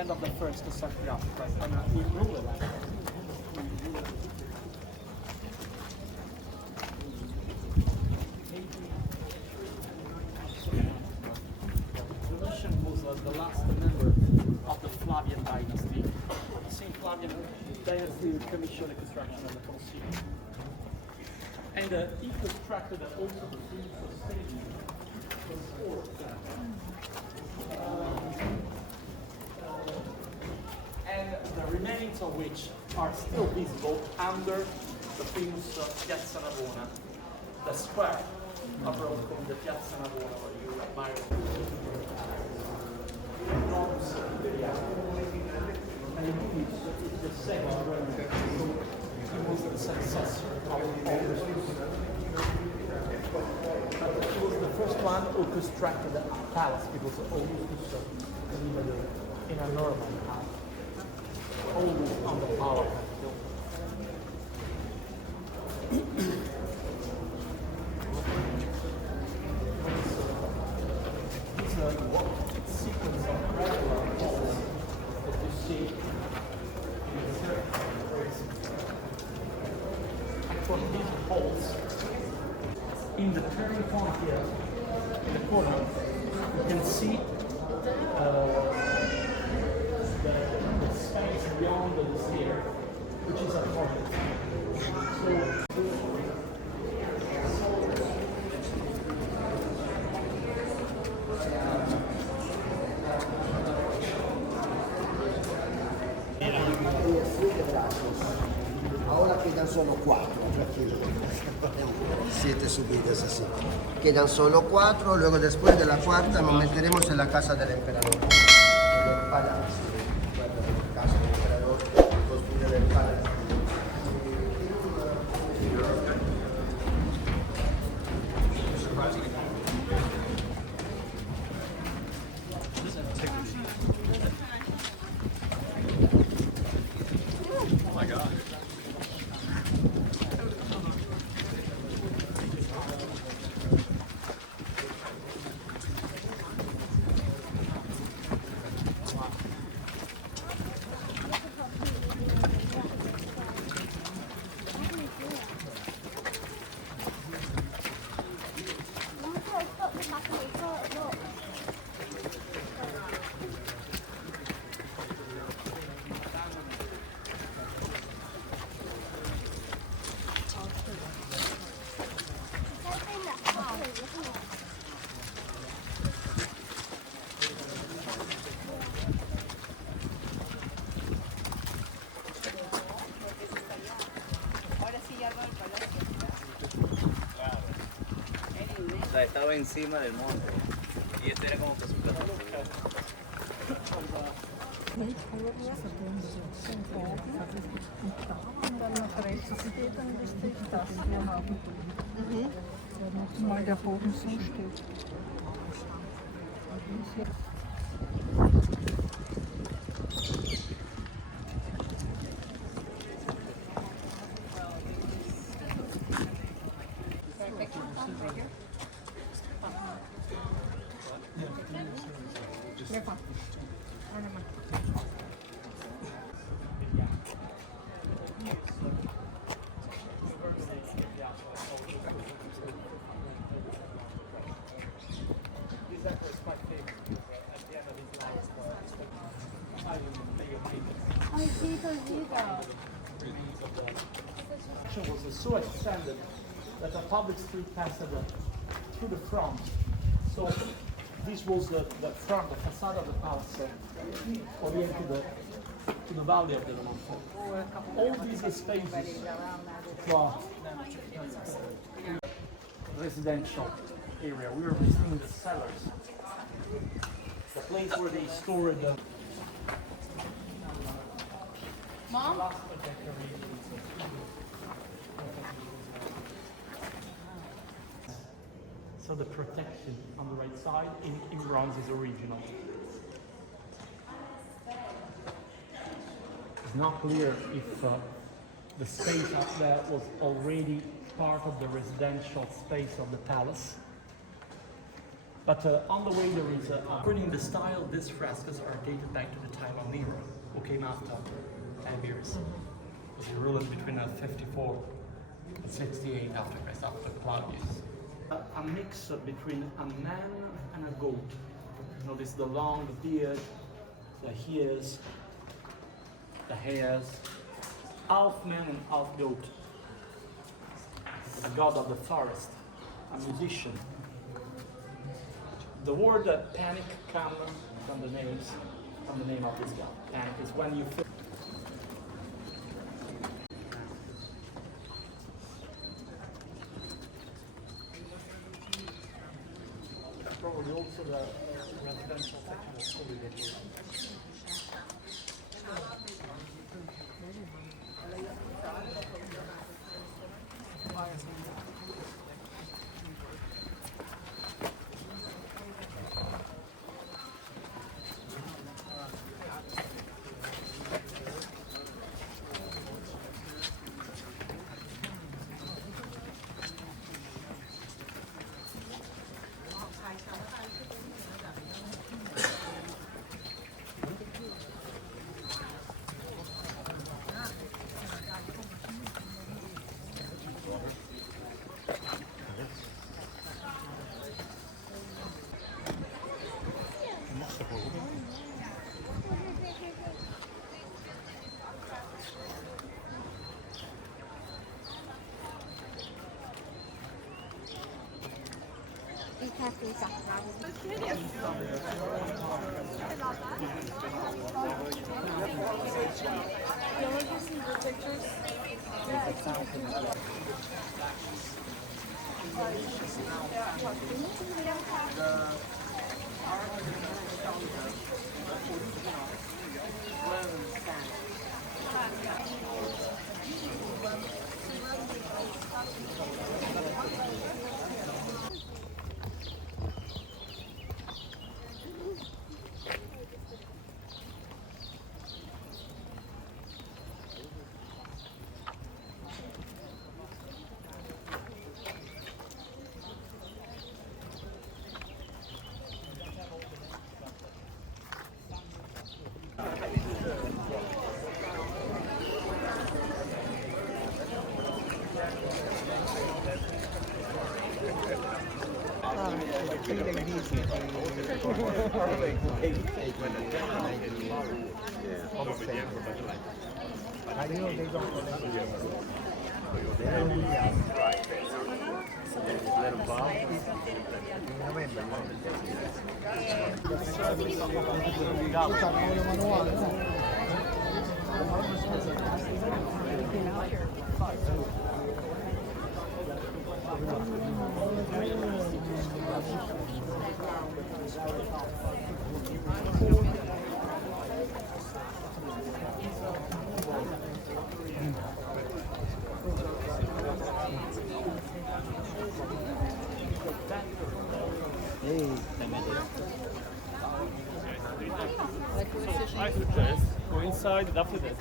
end of the first century after Christ. And in ruler land. Domitian was the last member of the Flavian dynasty. Saint Flavian dynasty commissioned the construction of the Colosseum. And he constructed also the beautiful stadium for sports. And the remains of which are still visible under the famous Piazza Navona, the square of Rome called the Piazza Navona, where you admire Domus Tiberiana. And indeed, it's the second Roman, so he was the successor of all the He was the first one who constructed a palace, because Augustus lived in a Norman house, always on the Palatine Hill. This sequence of regular halls that you see in the circle. From these halls, in the turning point here, in the corner, you can see the space beyond the stair, which is a toilet. Ahora quedan solo 4, tranquilo. Siete subidas así. Quedan solo 4, luego después de la cuarta nos meteremos en la casa del emperador. En el palacio. La casa del emperador, construida del palacio. Estaba encima del monte y este era como que su plato. Mal der Boden so steht. Was so extended that a public street passed through the front. So this was the front, the facade of the palace, oriented to the valley of the Roman. All these spaces were residential area. We were visiting the cellars, the place where they stored the Mom? So the protection on the right side in bronze is original. It's not clear if the space up there was already part of the residential space of the palace, But on the way there is, according to the style, these frescoes are dated back to the time of Nero, who came after Tiberius. He ruled between 54 and 68 after Christ, after Claudius. A mix between a man and a goat. Notice the long beard, the ears, the hairs, half man and half goat. A god of the forest, a musician. The word panic comes from the name of this god. Panic is when you feel. Probably also the residential section of Colosseum. I suggest go inside and after that.